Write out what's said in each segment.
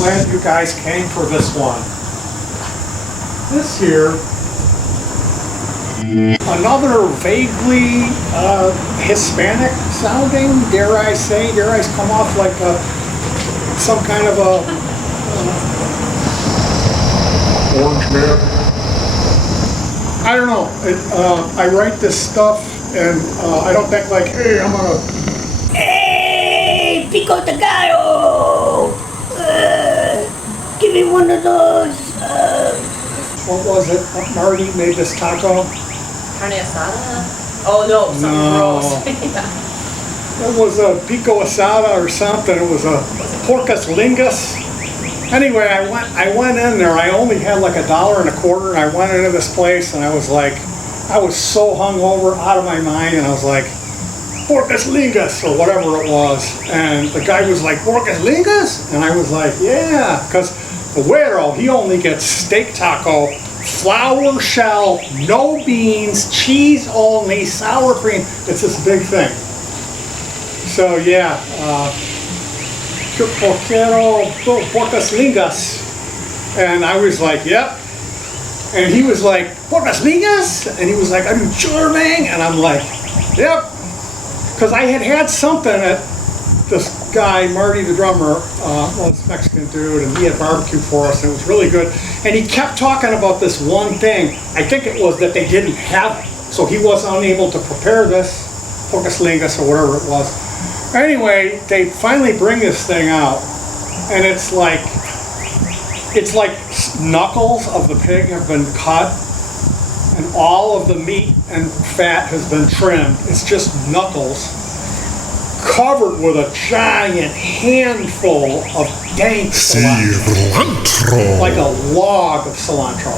glad you guys came for this one. This here, another vaguely Hispanic sounding, dare I come off like some kind of a orange man. I don't know. I write this stuff and I don't think like, hey, I'm gonna... Hey, pico de gallo! Give me one of those. What was it? Marty made this taco? Carne asada? Oh no, something gross. It was a pico asada or something. It was a Porkus Lingus. Anyway, I went in there. I only had like $1.25, and I went into this place, and I was so hungover, out of my mind, and I was like, Porkus Lingus, or whatever it was. And the guy was like, Porkus Lingus? And I was like, yeah, because the güero, he only gets steak taco, flour shell, no beans, cheese only, sour cream. It's this big thing. So yeah, Porkus Lingus. And I was like, yep. And he was like, Porkus Lingus? And he was like, are you sure, man? And I'm like, yep. Because I had something at this guy, Marty the drummer, this Mexican dude, and he had barbecue for us, and it was really good. And he kept talking about this one thing. I think it was that they didn't have it. So he was unable to prepare this, Porkus Lingus or whatever it was. Anyway, they finally bring this thing out, and it's like knuckles of the pig have been cut, and all of the meat and fat has been trimmed. It's just knuckles, covered with a giant handful of dank cilantro, like a log of cilantro.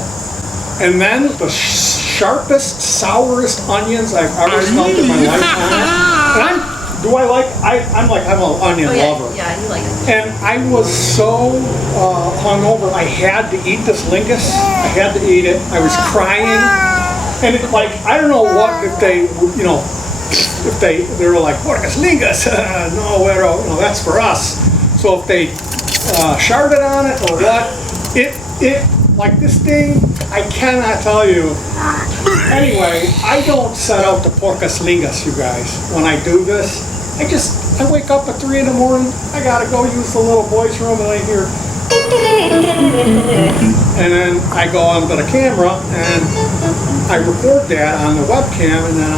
And then the sharpest, sourest onions I've ever smelled in my lifetime. And I'm an onion lover. Yeah, you like it. And I was so hungover, I had to eat this lingus. I had to eat it. I was crying. And I don't know what, if they were like, Porkus Lingus, no, güero, that's for us. So if they sharded on it or what, like this thing, I cannot tell you. Anyway, I don't set out to Porkus Lingus, you guys. When I do this, I wake up at 3 in the morning, I gotta go use the little boys' room, and I hear, and then I go onto the camera, and I record that on the webcam, and then,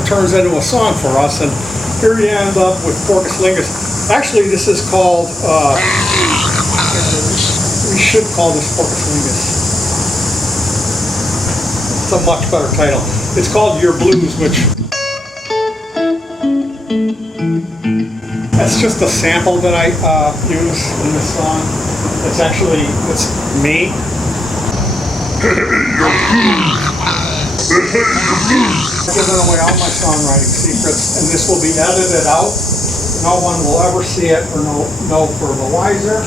it turns into a song for us, and here you end up with Porkus Lingus. Actually, this is called, we should call this Porkus Lingus. It's a much better title. It's called Your Blues, which, that's just a sample that I use in this song. It's me. I'm giving away all my songwriting secrets, and this will be edited out. No one will ever see it or know for the wiser.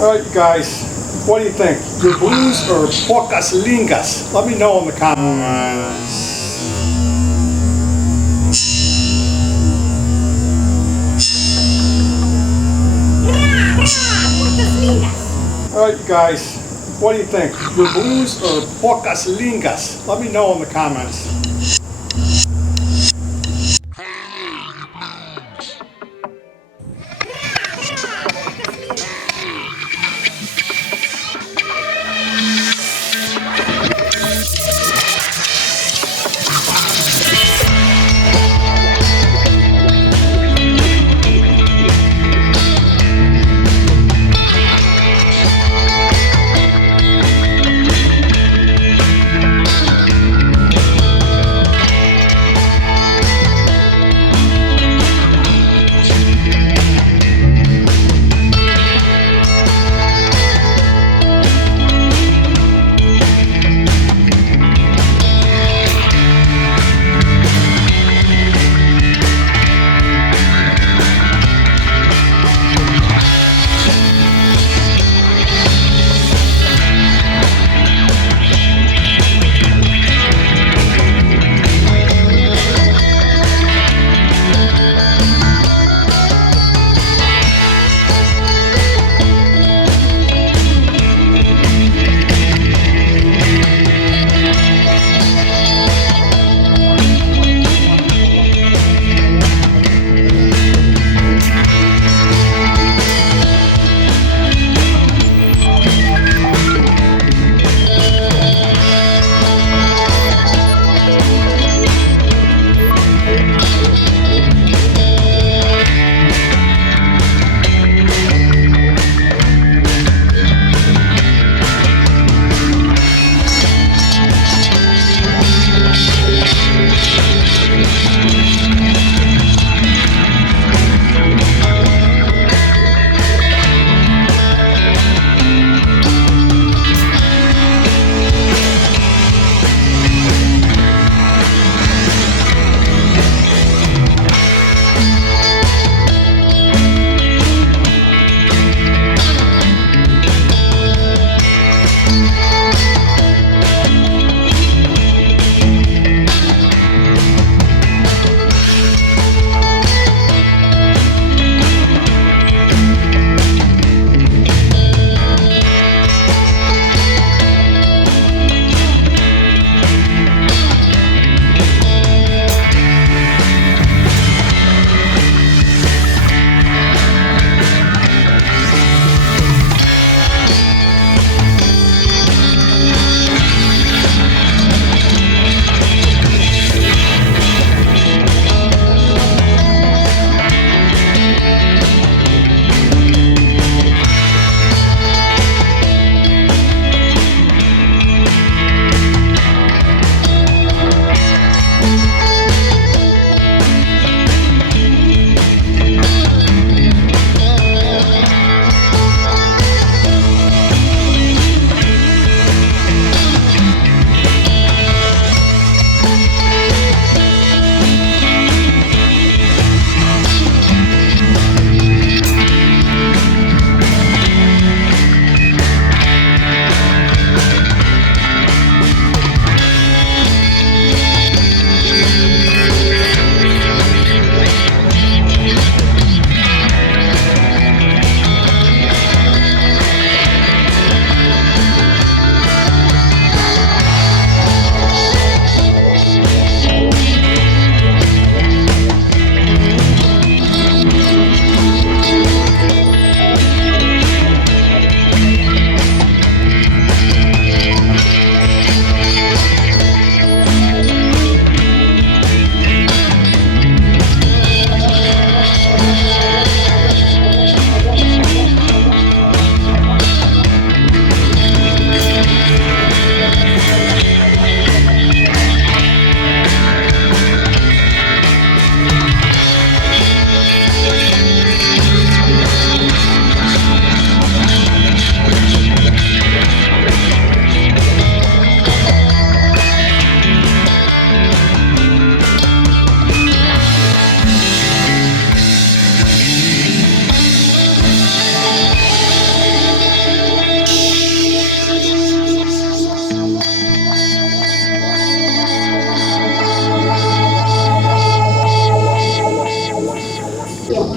All right, you guys, what do you think? Your blues or Porkus Lingus? Let me know in the comments. All right, you guys, what do you think? Your blues or Porkus Lingus? Let me know in the comments.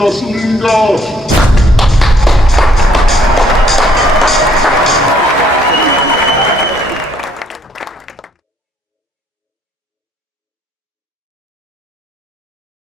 Porkus Lingus.